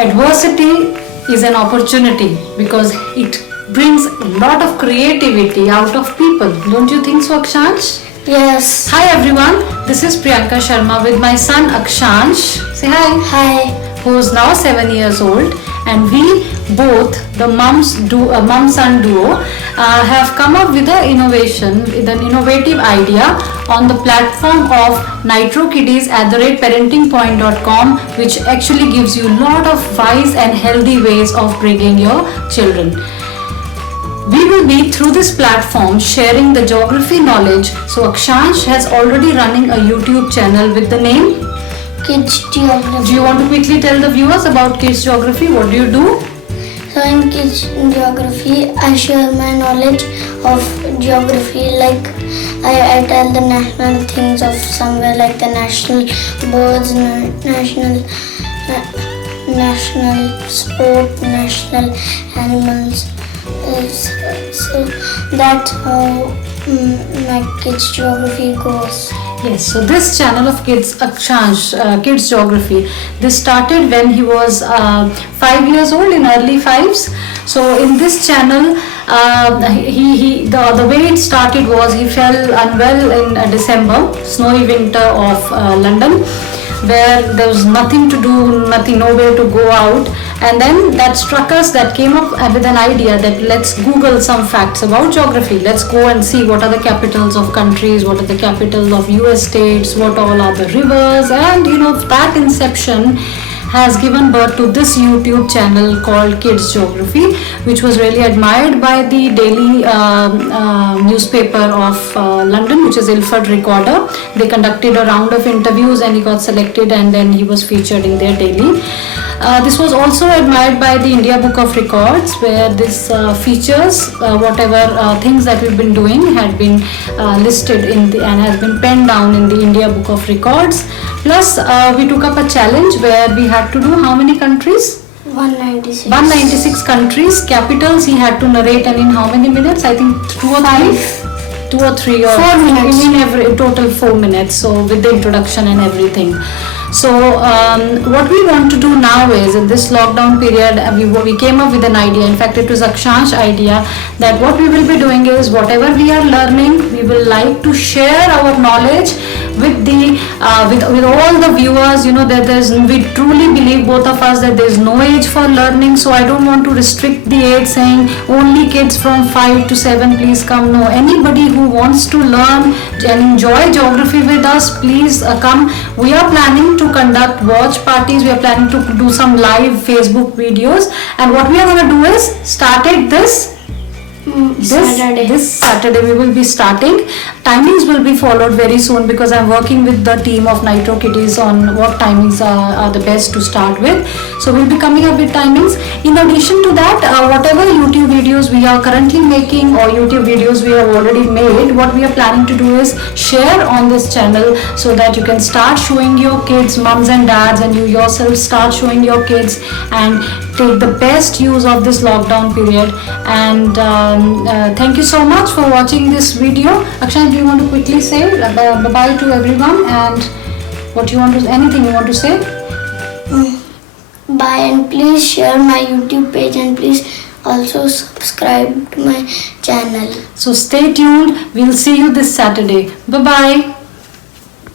adversity is an opportunity because it brings a lot of creativity out of people. Don't you think so, Akshansh? Yes. Hi everyone, this is Priyanka Sharma with my son Akshansh. Say hi. Hi. Who is now 7 years old, and we both, the mum-son duo, have come up with an innovation, with an innovative idea on the platform of nitrokiddies@parentingpoint.com, which actually gives you a lot of wise and healthy ways of bringing your children. We will be through this platform sharing the geography knowledge. So Akshansh has already running a YouTube channel with the name Kids Geography. Do you want to quickly tell the viewers about Kids Geography? What do you do? So in Kids Geography, I share my knowledge of geography. Like I tell the national things of somewhere, like the national birds, national sport, national animals. So that's how my Kids Geography goes. Yes, so this channel of Akshansh, Kids Geography, this started when he was 5 years old, in early fives. So in this channel, the way it started was he fell unwell in December, snowy winter of London, where there was nothing to do, nowhere to go out, and then that struck us, that came up with an idea that let's Google some facts about geography. Let's go and see what are the capitals of countries, what are the capitals of US states, what all are the rivers, and that inception has given birth to this YouTube channel called Kids Geography, which was really admired by the daily newspaper of London, which is Ilford Recorder. They conducted a round of interviews and he got selected, and then he was featured in their daily. This was also admired by the India Book of Records, where this features whatever things that we've been doing had been listed and has been penned down in the India Book of Records. Plus, we took up a challenge where we had to do how many countries? 196. 196 countries, capitals he had to narrate, and in how many minutes? I think 2 or 3? 2 or 3 or 4 minutes. In every total 4 minutes. So with the introduction and everything. So what we want to do now is, in this lockdown period, we came up with an idea. In fact, it was Akshansh's idea that what we will be doing is, whatever we are learning, we will like to share our knowledge with the with all the viewers. That we truly believe, both of us, that there is no age for learning. So I don't want to restrict the age, saying only kids from 5 to 7 please come. No, anybody who wants to learn and enjoy geography with us, please come. We are planning to conduct watch parties. We are planning to do some live Facebook videos, and what we are going to do is started this Saturday we will be starting. Timings will be followed very soon, because I'm working with the team of Nitro Kiddies on what timings are the best to start with. So we'll be coming up with timings. In addition to that, whatever YouTube videos we are currently making, or YouTube videos we have already made, what we are planning to do is share on this channel, so that you can start showing your kids, mums and dads, and you yourself start showing your kids, and take the best use of this lockdown period. And thank you so much for watching this video. Akshan, do you want to quickly say bye to everyone, and anything you want to say? Bye, and please share my YouTube page, and please also subscribe to my channel. So stay tuned. We'll see you this Saturday. Bye bye.